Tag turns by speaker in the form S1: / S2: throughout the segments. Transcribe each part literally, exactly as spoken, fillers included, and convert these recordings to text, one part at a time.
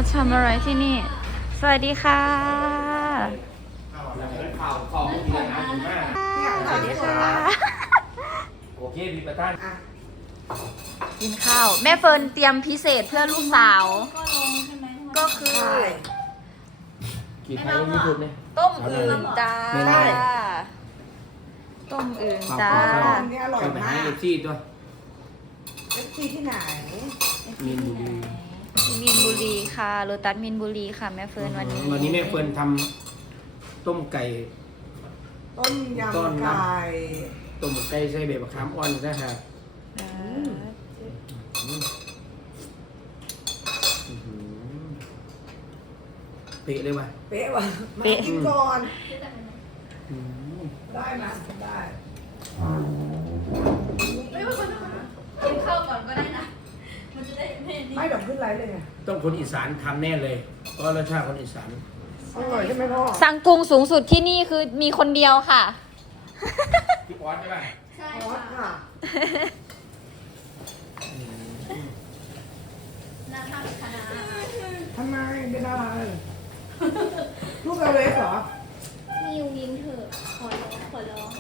S1: ทำอะไรที่นี่สวัสดีค่ะ
S2: ข่าวของมีรายงานอยู่มาก
S1: สวัสดีค่ะ
S2: โอเคมีประท่าน
S1: กินข้าวแม่เฟิร์นเตรียมพิเศษเพื่อลูกสาว ก็คือ
S2: กี่ครั้งไม่ถูกเนี่ย
S1: ต้มอื่นจ้าต้มอื่นจ้า
S3: นี่อร่อย
S2: ไป
S3: มา
S2: หาก เอฟซีตัว
S3: เอฟซีที่ไหน
S2: มีนบุรี
S1: มีนบุรีค่ะโรตัสมีนบุรีค่ะแม่เฟิร์นวันนี้
S2: วันนี้แม่เฟิร์นทำต้มไก่
S3: ต้มยำไก่
S2: ต้มไก่ใส่เบ็ดมะขามอ่อนนะครับ
S1: อ่า
S2: เป๊ะเลยว่ะ
S3: เป๊ะว่ะมากินก่อนได้ไหมได้
S4: กินข้าวก่อนก็ได้นะ มันจะได้ไม่นี่
S3: ไม่ดอกขึ้นไรเลยไง
S2: ต้องคนอีสานทำแน่เลยเพราะรสชาติคนอีสาน
S3: อร่อยใช่ไหมพ่อ
S1: สั่งกุ้งสูงสุดที่นี่คือมีคนเดียวค่ะ
S2: พี่ออสใช่ป่ะ
S4: ใช่
S3: ออส
S4: ค่ะ
S3: ค่ะ
S4: หน้าท่าคณะ
S3: ทำไมเป็นอะไรลูกเอาเล็กเหรอ
S4: มีอยู่ยิงเถอะขอร้องขอร้อง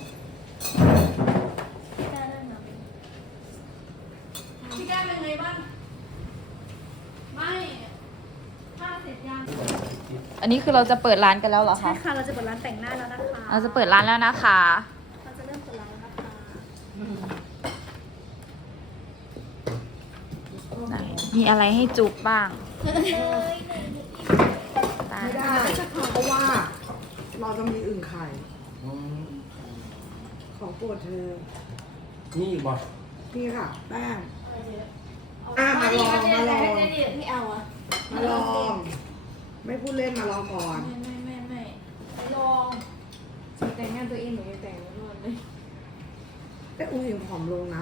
S4: พี่แก้ได้ไหมพี่แก้เป็นไงบ้าง ไม่ผ้าเสร็จยัง
S1: อันนี้คือเราจะเปิดร้านกันแล้วเหรอ
S4: ใช่
S1: คะ
S4: ค่ะ เราจะเปิดร้านแต่งหน้าแล้วนะคะ
S1: เราจะเปิดร้านแล้วนะคะ
S4: เราจะเริ่มเปิดร้านแล้วนะคะ
S1: ไหนมีอะไรให้จุกบ้างตา
S3: ไม่ได้เพราะว่าเราจะมีอึ่งไข่ของโปรดเธอ
S2: นี่อีกบ่
S3: นี่ค่ะแป้งอ่ะมาลองมาลอง
S4: ไม่เอาอ่ะ
S3: มาลอง ไม่พูดเล่นมาลองก่อน
S4: ไม่ไม่ไม่ไม่ไม่ลอง
S5: แต่งงานตัวเองหนูยังแต่งไม่รอดเลย
S3: แต่อุ้งอิงผอมลงนะ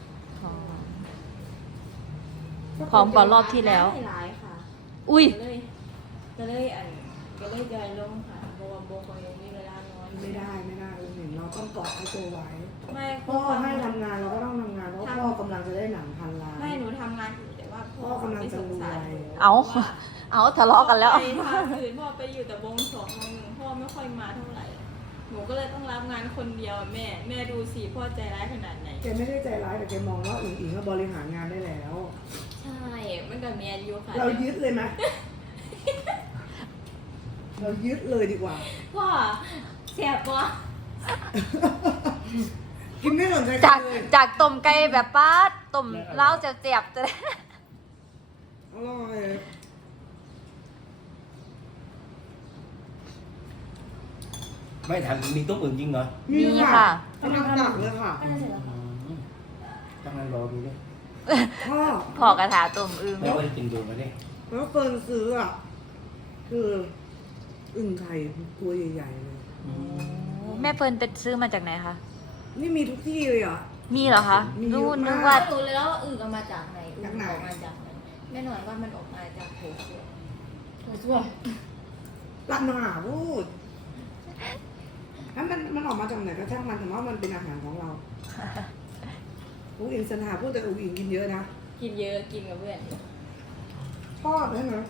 S1: พร้อมกว่ารอบที่แล้ว
S5: ไม่ร้ายค่ะ
S1: อุ้ย
S5: ก็เลยก็เลยอันก็เลยจอยลงค่ะเพราะว่าโบคอยยังมีเวลาน้อย
S3: ไม่ได้ไม่ได้อุ้งอิงเราต้องเกาะให้ตัวไว้
S5: ไม่
S3: พ่อให้ทำงานเราก็ต้องทำงานเพราะพ่อกำลังจะได้หนังพันล้าน
S5: ไม่หนูทำงานอยู่แต่ว่าพ่อ
S3: พ่อกำลัง
S5: ไม่
S3: จะ
S5: สงสาร
S3: รวย
S5: หนู
S1: เอา เอาทะเลาะกันแล้ว
S5: ไปทางอื่นพ่อไปอยู่แต่วงสองวงหนึ่งพ่อไม่ค่อยมาเท่าไหร่ หนูก็เลยต้องรับงานคนเดียวแม่ แม่ดูสิพ่อใจร้ายขนาดไหน
S3: แกไม่ได้ใจร้ายแต่แกมองว่าอุ้งอิงก็บริหารงานได้แล้ว
S5: ใช่มันกับเมียอยู่ค่ะ
S3: เรายึดเลยไหม เรายึดเลยดีกว่า
S5: พ่อเสียบปะ
S3: กินไม่สนใจ
S1: จาก
S3: เลย
S1: จากต้มไก่แบบป้าดต้มเล้าเจ็บๆจะได้
S3: อร่อย
S2: ไม่ทันมีต้มอื่นจริงเหรอ
S1: มีค่ะ
S3: กำลังตักเลยค่ะ
S4: ก็ได้เสร็จแล้วค่ะ
S2: ตั้งนั้นรอดูดิ
S3: พ่อ
S1: ขอกระถาต้มอึ่ง
S2: แม่ก็จะกินดูมาดิ
S3: แล้วเฟิร์นซื้ออ่ะ คืออึ่งไข่ตัวใหญ่ๆเลย
S1: แม่เฟิร์นไปซื้อมาจากไหนคะ
S3: นี่มีทุกที่เลยอ่ะ
S1: มีเหรอคะ
S3: มีเยอะ
S1: นู่นนึก
S3: มาก
S1: ว่า
S5: รู้เลยว่าอึ่งเอามาจากไหนอึ่ง
S3: จากไหน
S5: ออกมาจากไหนแม่หน่อยว่ามันออกมาจากโถส้วมโถส้วม
S3: รันหาพูดแล้วมันมันออกมาจากไหนก็ช่างมันแต่ว่ามันเป็นอาหารของเราอุ้งอิงสันหาพูดแต่อุ้งอิงกินเยอะนะ
S5: กินเยอะกินกับเพื่อน
S3: ชอบใช่ไหม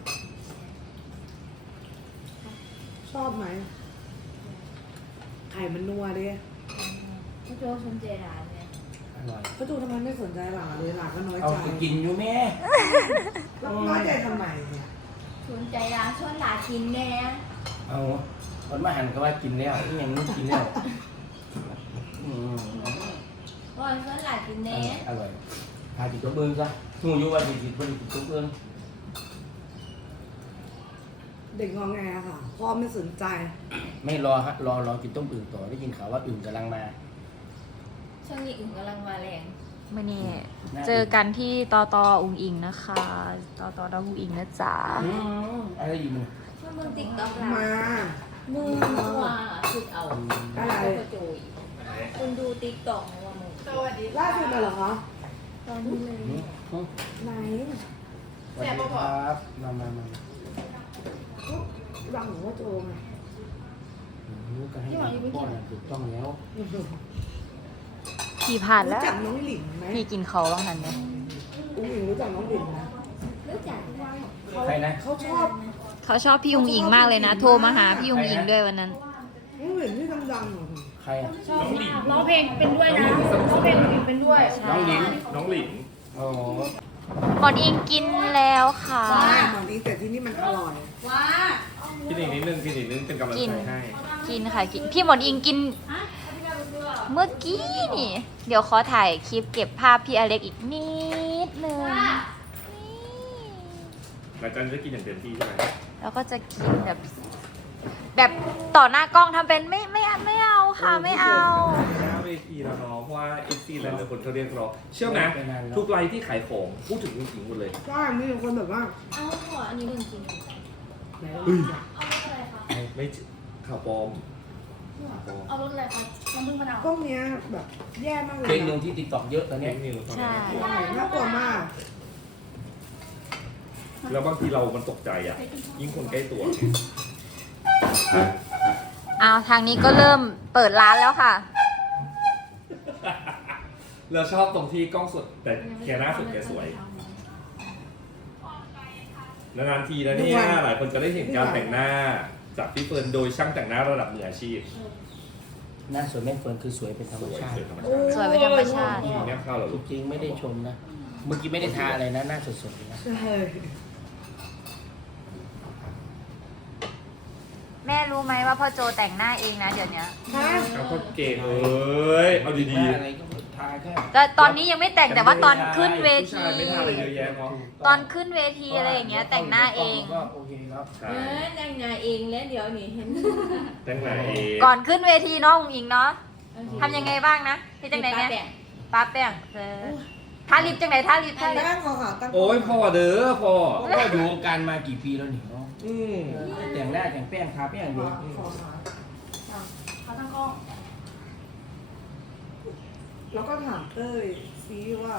S3: ชอบไหมไข่มันนัวดิ
S5: พี่โจชมเจร้านเนี่ย
S2: อร่อย
S3: ก็ดูทำไมไม่สนใจหลานเลยหลานก็น้อย
S2: เอา
S3: ใจ
S2: ไปกินอยู่แม่
S3: แล้วน้อยใจทำไมเนี่ย
S5: ชวนใจร้านชวนหลากินแน่
S2: เอาคนมาหันก็ว่ากินแล้วนี่ยังไม่กินแล้วอืม
S5: ว่าชวนหลากินแน่
S2: อร่อยพาจิตตัวเบิ้งซะหูอยู่ว่าจิตจิตบริจิตตัวเบิ้ง
S3: เด็กงอแงค่ะพ่อไม่สนใจ
S2: ไม่รอฮะรอรอกินต้มอื่นต่อได้ยินข่าวว่าอื่นกำลังมา
S5: ช่วงนี้อึ่งกำลังมาแรง
S1: มื่อนี้เจอกันที่ตอตออุงอิงนะคะตอตอดาวอุงอิงนะจ๊ะ
S2: อืมอะไรอีกมั้ย
S5: เมื่อมึงติ๊กต็อก
S3: มา
S5: มึงว่าสุดเอา
S3: อะไร
S5: กระโจยคุณดูติ๊กต็อกว่ามึง
S3: ล่าสุดมาเหรอคะ
S5: ตอนนี้เลย
S2: อืม
S3: ไหน
S2: สวัสดีครับมามามา
S3: รังหรือว่าโจมอะ
S2: รู้กันให้ป้อนถูกต้องแล้ว
S1: พี่ผ่าน
S3: รู้
S1: แล้ว
S3: จักน้องหลินไหม
S1: พี่กินเขาบ้างหันเนี่ย
S3: อุ้งอิงรู้จักน้องหลินไหม
S5: ร
S2: ใครนะ
S3: เขาชอบ
S1: เขาชอบพี่อุงอิงมากเลยนะ โทรมาหาพี่อุงอิงด้วยวันนั้น
S3: น้องหลินที่ดังๆหน่อย
S2: ใครอ่ะ
S4: ชอบมากร้องเพลงเป็นด้วยนะร้องเพลงเป็นด้วย
S2: น้องลิน
S6: น้องหลิน
S2: อ๋อ
S1: หมอนอิงกินแล้วค่ะ
S3: ใช่หมอนอิงแต่ที่นี่มันอร่อย
S4: ว้า
S6: กินอีกนิดนึงกินอีกนิดนึงเป็นกำลัง
S1: กิน
S6: ใจให้
S1: กินค่ะกิน พี่หมอนอิงกิน
S4: ฮะพี่แม่เป็นด้วย
S1: เมื่อกี้นี่ เดี๋ยวขอถ่ายคลิปเก็บภาพพี่อเล็กอีกนิดนึง
S6: หลังจากนี้จะกินอย่างเต็มที่ใช่ไหม
S1: แล้วก็จะกินแบบ แบบต่อหน้ากล้องทำเป็นไม่ไม่ไม่เอาค่ะไม่เอา
S6: หน้าเวทีแล้วเนาะเพราะว่าเอฟซีหลายๆคนเขาเรียกร้องเชื่อไหมทุกไลฟ์ที่ขายของพูดถึงจริงๆหมดเลย
S3: ใช่มีคนแบบว่า
S5: เอาหัวอันนี้เรื่องจริง
S6: เฮ้ย
S4: เอารถอะไรคะ
S6: ไม่ข่าวปลอม
S4: เอารถอะไรคะน้ำผึ้งมะนาว
S3: กล้องเนี้ยแบบแย่มากเลย
S2: เพลงหนึ่
S3: นะ
S2: งที่ติ๊กต็อกเยอะตอน
S6: เท
S2: เนี้ย
S6: คนิคตอน
S1: ใช่
S6: นี้
S3: น่ากลัวมาก
S6: แล้วบางทีเรามันตกใจอ่ะ ยิ่งคนใกล้ตัว
S1: เอาทางนี้ก็เริ่มเปิดร้านแล้วค่ะ
S6: เราชอบตรงที่กล้องสดแต่แกหน้าสดแกสวยนานๆทีนะเนี่ยหลายคนจะได้เห็นการแต่งหน้าจากพี่เฟิร์นโดยช่างแต่งหน้าระดับมืออาชีพ
S2: หน้าสวยแม่เฟิร์นคือสวยเป็นธรร
S6: ส
S2: ม
S6: วย
S2: ชา
S6: ส
S2: ติ
S6: วยธรรมชาติ
S1: สวยเป็นธรรมชาติ
S6: นี่เนี่ยข้าวเหรอ
S2: จ
S6: ลูก
S2: ริงๆไม่ได้ชมนะ เมื่อกี้ไม่ได้ทาอะไรนะ หน้าสดๆเลยนะ
S3: ใช่
S1: แม่รู้ไหมว่าพ่อโจแต่งหน้าเองนะเดี๋ยวนี้
S3: ฮะ
S6: เอาก็เก่งเอ้ย เอาดี
S2: หน้าอะไรก็ทาแค่
S1: แต่ตอนนี้ยังไม่แต่งแต่ว่าตอนขึ้นเว
S6: ๆผู้
S1: ที
S6: ชายไม่ทำอะไรเยอะแยะเนาะ
S1: ตอนขึ้นเวทีอะไรอย่างเงี้ยแต่งหน้าเอง
S2: ก็โอเคแล้ว
S6: ใช่
S5: เออแต่งงานเองแล้วเดี๋ยวนี่เห็น
S6: แต่งหน้าเอง
S1: ก่อนขึ้นเวทีเน้องอุ๋งอิงเนาะทำยังไงบ้างนะพี่จังไหนเนี่ย
S5: แปะ
S1: ป้าแป้งเออทาลิปจังไหนทาลิปทาลิป
S3: ตั้งขอขาวตั้ง
S6: โอ้ยพ่อเด้อพ่อ
S2: ก็อยู่วงการมากี่ปีแล้วนี่เนาะ
S6: อืม
S2: แต่งหน้าแต่งแป้งทาแป้งอยู่
S3: ขอขาว
S4: เขาตั้งกล้อง
S3: แล้วก็ถามเต้ยซีว่า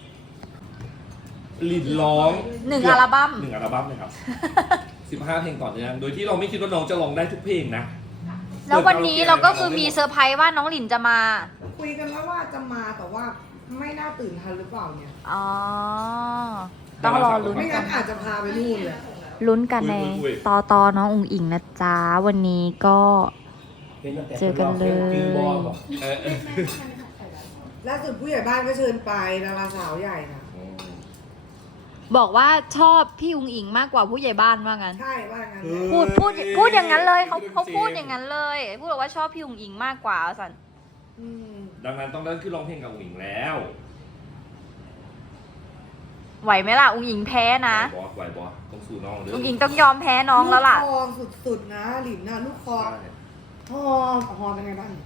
S6: ลินร้อง
S1: หนึ่งอัลบั้ม
S6: หนึ่งอัลบั้มเลยครับ สิบห้าเพลงต่อเนื่องโดยที่เราไม่คิดว่าน้องจะร้องได้ทุกเพลงนะ
S1: แล้ววันนี้เราก็คือมีเซอร์ไพรส์ว่าน้องหลินจะมา
S3: คุยกันแล้วว่าจะมาแต่ว่าไม่น่าตื่นทันหรือเปล่าเนี่ย
S1: อ๋อ ต้องรอลุ้น
S3: ไม่
S1: กั
S3: งั้
S1: น
S3: นอาจจะพาไปนู่นเลย
S1: ลุ้นกันในตอตอน้องอุ๋งอิงนะจ๊ะวันนี้ก็
S2: เห็นตั้งแต่
S1: เจอกันเลย
S2: จือบอลบอก
S6: เออเออ
S3: ล่าสุดผู้ใหญ่บ้านก็เชิญไปดาราสาวใหญ่ค่ะ
S1: บอกว่าชอบพี่อุ๋งอิงมากกว่าผู้ใหญ่บ้านว่างั้น
S3: ใช่ว่างั้น
S1: พูดพูดพูดอย่างนั้นเลยเขาเขาพูดอย่างนั้นเลย พูดบอกว่าชอบพี่อุ๋งอิงมากกว่าสัน
S3: อืม
S6: ดังนั้นต้องเดินขึ้นร้องเพลงกับอุ๋งอิงแล้ว
S1: ไหวไหมล่ะอุ๋งอิงแพ้นะ
S6: บอสไหวบอสต้องสู้น้องเด้อ
S1: อุ๋งอิงต้องยอมแพ้น้องแล้วล่ะ
S3: ลูกคอสุดๆนะหลินนะลูกคอ
S6: ใช่
S3: ฮอฮอเป็นไงบ้าง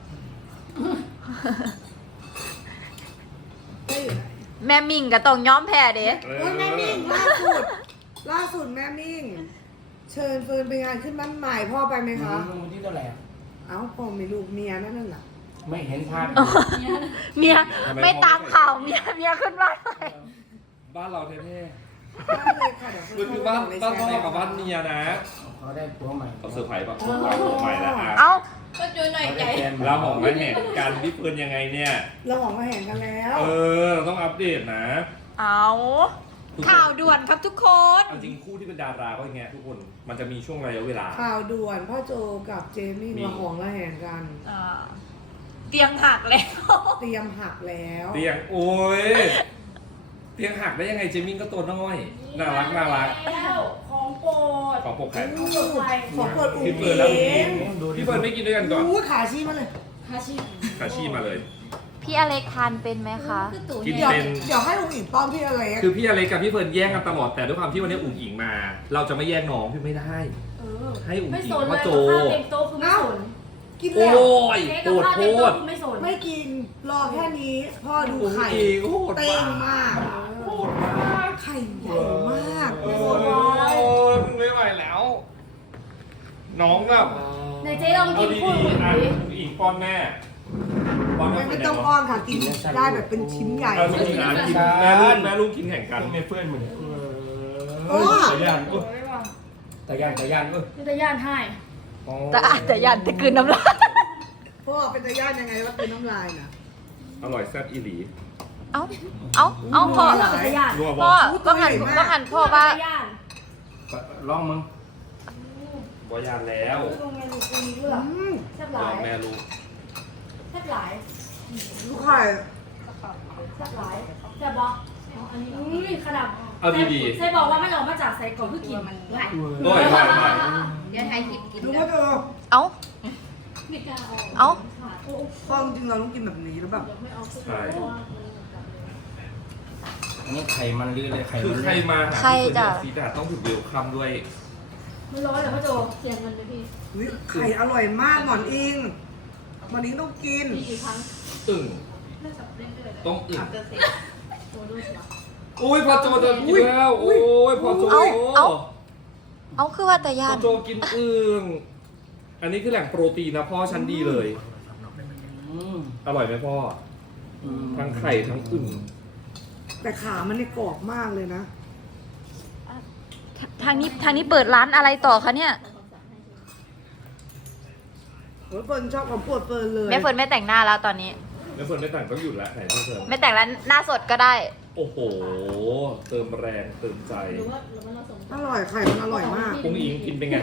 S3: ได้อยู่ไหน
S1: แม่มิงก็ต้องยอมแพ้เด้
S6: เอ
S3: โอ้ยแม่มิ่งล่าสุด ล่าสุดแม่มิ่ง เชิญเฟิร์นไปงานขึ้นบ้านใหม่พ่อไปไหมคะ
S2: วันที่เท่าไหร่อะ
S3: เอ้าพ่อมีลูกเมียนั่นน่ะ
S2: ไม่เห็นภาพ
S1: เมียไม่ตามข่าวเมียเมียขึ้นบ้านเลย
S6: บ้านเราเท่
S3: ได้เลยค่ะเดี๋ยว
S6: ๆ
S3: เฟิ
S6: มัน
S3: ร์น
S6: คือ
S3: เข้า
S6: บ้าน
S3: ไป
S6: บ้าน
S3: ใน
S6: พ่อ
S3: แชร์
S6: กับบ้านเมียนะ
S2: เขาได้ผัวใหม่
S6: เขาเซอร์ไพรส์ป่ะเขาเซอร์ไพรส์แล้วอ่ะ
S1: เอ้า
S5: ก็จูหน่อย
S2: เขา
S5: ใจ
S2: ได้แฟน
S6: เราบอกว่าเนี่ยการพี่เฟิร์นยังไงเนี่ย
S3: เราหวังว่าแห่งกันแล้ว
S6: เออเราต้องอัปเดตนะ
S1: เอาข่าวด่วนครับทุกคน
S6: เอาจริงคู่ที่เป็นดาราก็อย่างเงี้ยทุกคนมันจะมีช่วงระยะเวลา
S3: ข่าวด่วนพ่อโจกับเจมี่
S6: มี
S3: มาหองระแหงกัน
S1: อ่าเตียงหักแล้ว
S3: เตรียมหักแล้ว
S6: เตียงโอ้ยเตียงหักได้ยังไงเจมินก็ตัวน้อยน่ารักน่ารัก
S4: แล้วของโปรด
S6: ของปกแขน
S3: อู้ขอเปิดอุ้ง
S6: พี่เฟิ
S3: อิ
S6: ร์นแล้วพี่
S3: ง
S6: พี่เฟิร์นไม่กินด้วยกันก่อน
S3: อู้ขาชี้มาเลย
S4: ฮาชิ
S6: ขาชีมาเลย
S1: พี่อเล็กทานเป็นไหมคะ
S5: คือตู่
S6: กิน
S3: เดี๋ยว
S6: เป็น
S3: เดี๋ยวให้อุ้งอิงป้อมพี่อะไร
S6: คือพี่อเล็กกับพี่เฟิร์นแย่งกันตลอดแต่ด้วยความที่วันนี้อุ๋งอิงมา เราจะไม่แย่งน้องพี่ไม่ได้
S4: เออ
S6: ให้อุ๋ง
S4: ไม่
S6: อิง
S4: สนเล
S6: พ่อย โจ
S4: ข้าวเต็มโต๊ะคือไม่สน
S3: กิน
S6: โอ้
S3: แล้ว
S6: ย
S4: เค้ก
S6: โกร
S4: กับ
S6: ธ
S4: ข้าว
S6: โค
S4: เต็มโต๊ะ
S6: ตร
S4: คือไม่สน
S3: ไม่กินรอแค่นี้พ่อดู
S6: อุ๋ง
S3: ไข่
S6: อิงโหด
S3: เต็ง
S6: มาก
S3: มาก
S6: โหดมาก
S3: ไข่ใหญ่มาก
S6: โอ้ยไม่ไหวแล้ว น้องแบบ
S4: ในเจ๊ลอง
S6: เอา
S4: กิน
S6: ดี
S4: คู่
S6: ๆ
S4: ห
S6: อ่ะ
S4: ดิ
S6: อุ๋งอิงป้อนแม่ป้อน
S3: ไม่
S6: แม่
S3: ไม่
S6: เป็น
S3: ต้อง
S6: ไง
S3: อ้อ
S6: วะ
S3: นค่ะกินได้แบบเป็นชิ้นใหญ่
S6: เอาจริงๆอ่ะกินแม่ลูกแม่ลูกกินแข่งกัน
S2: ไม่เฟื่อนเหมือน
S3: โอ้
S2: ตะยานตะยานตะยานเออ
S4: นี่จะย่านให้
S1: แต่อาจจะยันแต่คืนน้ำลาย
S3: พ่อเป็นตาย่านยังไงว่าเป็นน้ำลายนะ
S6: อร่อยแซ่บอีหลี
S1: เอ้าเอ้าเอ้าพ่อ
S3: หลาย
S4: ญาติ
S6: นัวบ
S1: พ่
S6: อ
S1: อก็หันก็หันพ่อว่า
S4: ญาติ
S2: ลองมึง
S6: บอยานแล้ว
S4: ลงเมนูตรงนี้ด้วย
S3: อืม
S4: แซ่บห
S6: ล
S4: ลา
S6: อย งแม่รู้
S4: แซ่บหลาย
S3: ลูกไข่
S4: แซ่บหลายแซ่บบอกอันนี้อุ้ยขนาด
S6: เอาดี
S4: ใส่บอกว่ามันออกมาจากใส่ก่อนเพื่อกิน
S6: ๆด้วยด้วยด้วย
S1: เดี๋ยวไทยคลิปกิน
S3: รู้ว่าเธอ
S1: เอ้า
S4: ไม่กล้าออก
S1: เอ้า
S3: พ่อจริงๆเราต้องกินแบบนี้แล้วแบบ
S6: ใช่
S2: อันนี้ไข่มันลื่นเลยไข่
S6: คือ
S2: มัน
S6: ใคร
S2: ลื่น
S6: มาหา
S1: ใคร
S6: พี่
S1: จ้ะ
S6: เฟิร์นที่ออฟฟิศอะต้องถูกเวลคัมด้วย
S4: มันร้อนเหรอพ่อโจเสียเงินไหมพี่
S3: อุ๊ยไข่อร่อยมากหมอนอิงหมอนอิงต้องกิน
S4: มีกี่ครั้ง
S6: อึ่ง
S4: เล่นสับเล่นด้วย
S6: ต้องอึ่ง
S4: โจด้วยสิ
S6: โอ้ยพอโจโดนกินแล้ว โอ้ยพอโจ
S1: เอ้าเอ้า เอาคือว่าแต่
S6: พ
S1: ย่า
S6: อน โจกินอึ่งอันนี้คือแหล่งโปรตีนนะพ่อชั้นดีเลย
S2: อืม
S6: อร่อยไหมพ่อ
S2: อืม
S6: ทั้งไข่ทั้งอึ่ง
S3: แต่ขามันนี่กรอบมากเลยนะ
S1: ทางนี้ทางนี้เปิดร้านอะไรต่อคะเนี่ย
S3: โอ้ยเฟิร์นชอบของปวดเฟิร์นเลย
S1: แม่เฟิร์นไม่แต่งหน้าแล้วตอนนี้
S6: แล้วเฟิร์นไม่แต่งต้องหยุดแล้วไหนเฟิร์น
S1: ไม่แต่งแล้วหน้าสดก็ได้
S6: โอ้โห เติมแรงเติมใจ
S4: หรือว่าหรือว่าเราส่ง
S3: อร่อยไข่มันอร่อยมาก
S6: ปุ้งอิงกินเป็นไง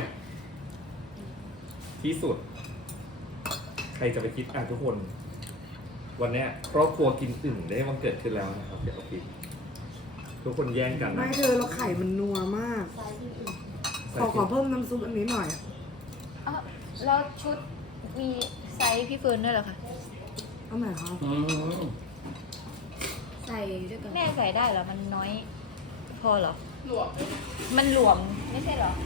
S6: ที่สุด ใครจะไปคิดอ่ะทุกคน วันเนี้ยครอบครัวกินอึ่งได้วันเกิดขึ้นแล้วนะครับเดี๋ยวเอาปิดทุกคนแย่งกัน
S3: ไม่
S6: นะ
S3: เธอแล้วไข่มันนัวมาก
S4: ไซส์ที่อื่น
S3: ขอขอเพิ่มน้ำซุปอันนี้หน่อย
S1: แล้วชุดมีไซส์พี่เฟิร์นด้วยเหรอคะ
S3: เอาไหนครับ
S2: อืม
S1: ใส่ด้วยกันแม่ใส่ได้เหรอ มันน้อย พอเหรอ
S5: หลวม
S1: มันหลวมไม่ใช่เหรอ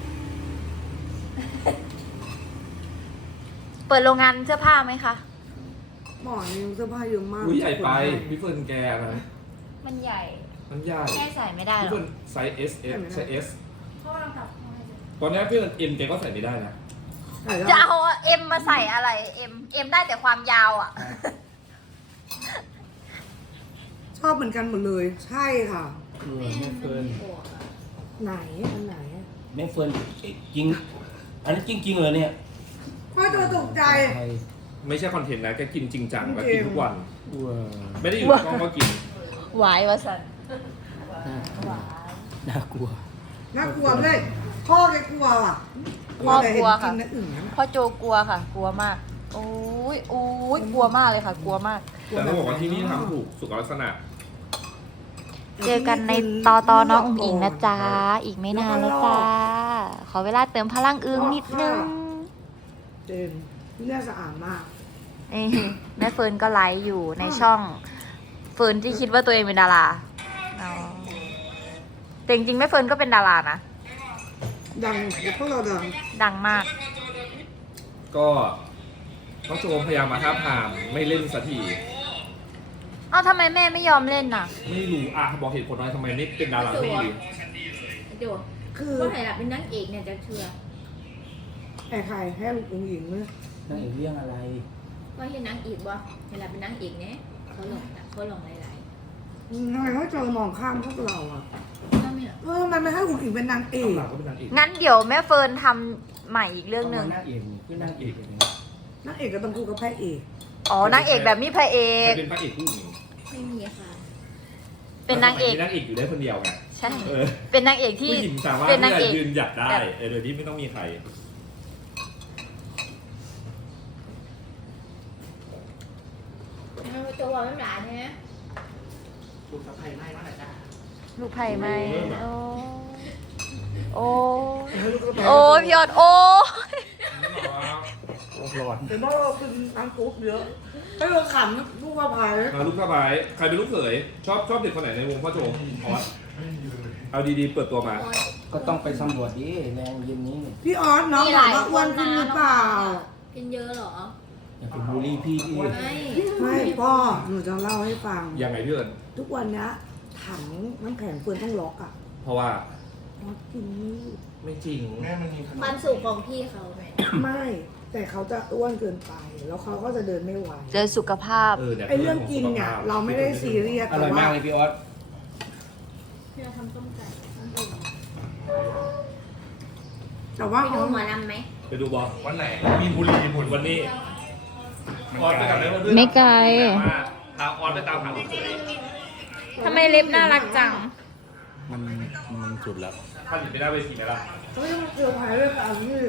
S1: เปิดโรงงานเสื้อผ้าไหมคะ
S3: หมอนี่เสื้อผ้าเยอะมาก
S6: อุ้ยใหญ่ไปพี่เฟิร์นแกนะ
S1: มันใหญ่
S6: มันใหญ่
S1: แม่ใส่ไม่ได้
S6: พี่
S1: หรอ
S6: เฟิร์นไซส์ S S ไซส์ S
S4: เพราะว่าเรากลับมาให้เจอ
S6: ตอนนี้พี่เฟิร์น M แกก็ใส่ไม่ได้นะ
S3: ไข่
S1: จะ
S3: แล้ว
S1: เอาเอ็มมาใส่อะไรเอ็มเอ็มได้แต่ความยาวอ่ะ
S3: ชอบเหมือนกันหมดเลย ใช่ค่ะ
S2: เออแม่เฟิร์น
S3: ไหนอันไหน
S2: แม่เฟิร์นเอ๊ะจริง อันนี้จริงๆเหรอเนี่ย
S3: พ่อตัวตกใจ
S2: ไข่
S6: ไม่ใช่คอนเทนต์นะแกกินจริงจังแล้ว
S3: จริ
S6: กิ
S3: ง
S6: นทุกวัน
S2: ว้า
S6: ไม่ได้อยู่ในกล้องก็กิน
S1: หวายวะสัน
S2: น่ากลัว
S3: น่ากลัวเลยพ่อแกกลัวอ่ะ
S1: พ่อกลัว
S3: แต่
S1: ค่ะ
S3: เห็นกินนะอึ่งนะ
S1: พ่อโจกลัวค่ะ กลัวมาก โอ้ยโอ้ยกลัวมากเลยค่ะ กลัวมาก
S6: แต่ต้องบอกว่าที่นี่ทำถูกสุขลักษณะ
S1: เจอกันในตอตอน้องอุ๋งอิงนะจ๊ะ อีกไม่นานแล้วจ้า ขอเวลาเติมพลังอึ้งนิดนึง
S3: เจนนี่น่าสะอาดมาก
S1: เอ้ยแม่เฟิร์นก็ไลฟ์อยู่ในช่อง เฟิร์นที่คิดว่าตัวเองเป็นดาราอ๋อแต่จริงๆแม่เฟิร์นก็เป็นดารานะ
S3: ดังเดี๋ยวพวกเราดัง
S1: ดังมาก
S6: ก็น้องโจมพยายามมาท้าบทามไม่เล่นสักที
S1: เอ้าทำไมแม่ไม่ยอมเล่นน่ะ
S6: ไม่รู้อ่ะบอกเหตุผลหน่อยทำไมไม่เป็นดาราไม่ดี
S4: เดี๋ยว
S3: คือ
S4: ว่าไหนล่ะเป็นนางเอกเนี่ยจะเชื่อ
S3: ไอ้ไข่ให้ลูกองหญิงเนี่ย
S2: นั่นเองเรื่องอะไร
S4: ว่าเห็นนางเอกบ่เวลาเป็นนางเอกเนี่ยเขาหลงเขาหลงหลาย
S3: อืมทำไมเขาเจอมองข้ามพวกเราอ่ะ
S4: ๆนั่นเนี่ย
S3: เออทำไมไม่ให้องหญิงเป็นนางเอ
S6: ข้าง
S3: ก
S6: หลังก็เป็นนางเอก
S1: งั้นเดี๋ยวแม่เฟิร์นทำใหม่อีกเรื่องหนึ่ง
S2: นางเอกนี่คือนางเอกอย่างนี้
S3: นางเอกก็ต้องคู่กับพระเอก
S1: อ๋อนางเอกแบบมีพระเอ
S6: ใคร
S1: ก
S6: เป็นพระเอกผู้หญิง
S4: ไม่มีค่ะ
S1: เป็นนางเอก
S6: มีนางเอกอยู่ได้คนเดียวไง
S1: ใช่
S6: เออ
S1: เป็นนางเอกที่
S6: ผู้หญิงสามารถ
S1: เป็น
S6: ที่
S1: นางเอ
S6: จะ
S1: ก
S6: ยืนหยัดได้
S1: แบบ
S6: เออโดยที่ไม่ต้องมีใคร
S4: มันตัวว่าไม่หลานเนี่ย
S2: ลูกสะใภ้ไม่มาจ้า
S1: ลูกไผ่ไหมโอ้โอ้โอ้พี่ออดโอ้
S2: ร้อน
S3: เห็นว่าเราเป็นนางกุ๊กเยอะให้เราขำลูกว่าพาย
S6: มาลูกสะใภ้ใครเป็นลูกเขยชอบชอบเด็กคนไหนในวงพ่อโจออสเอาดีๆเปิดตัวมา
S2: ก็ต้องไปสำรวจดิแรงเย็นนี้นี่
S3: พี่ออสน้องถามว่าอ้วนขึ้นหรือเปล่า
S4: กินเยอะเหรอ
S2: อย่าไปบูลลี่พี่ดิ
S4: ไม่
S3: ไม่พ่อหนูจะเล่าให้ฟัง
S6: ยังไงพี่เอิญ
S3: ทุกวันเนี้ยถังน้ำแข็งเฟิร์นต้องล็อกอ่ะ
S6: เพราะว่า
S3: ออสกินไม่หยุด
S6: ไม่จริง
S4: ความสุขของพี่เขาไหม
S3: ไม่ แต่เขาจะอ้วนเกินไป แล้วเขาก็จะเดินไม่ไหว
S1: เจอสุขภาพ
S6: เออเนี่ย
S3: ไอ้เรื่องกินเนี่ยเราไม่ได้ซีเรียส
S2: อร่อยมากเลยพี่ออส
S4: พี่เราทำต้มไก่ต้มอึ่ง
S3: แต่ว่า
S4: ไปดู
S3: เขา
S4: หมอลำไหม
S6: ไปดูบอลวันไหน มีบุรีบุญวันนี้ออสไปกับเรื่อง
S1: ไม่ไกล
S6: พาออสไปตามหาลูกเขย
S1: ทำไมเล็บน่ารักจัง
S2: มันมันสุดแล้ว
S6: ถ้าหลินไม่ได้เวทีไหมล่ะ
S3: เขาไม่ต้องเซอร์ไพรส์เลยค่ะอันนี้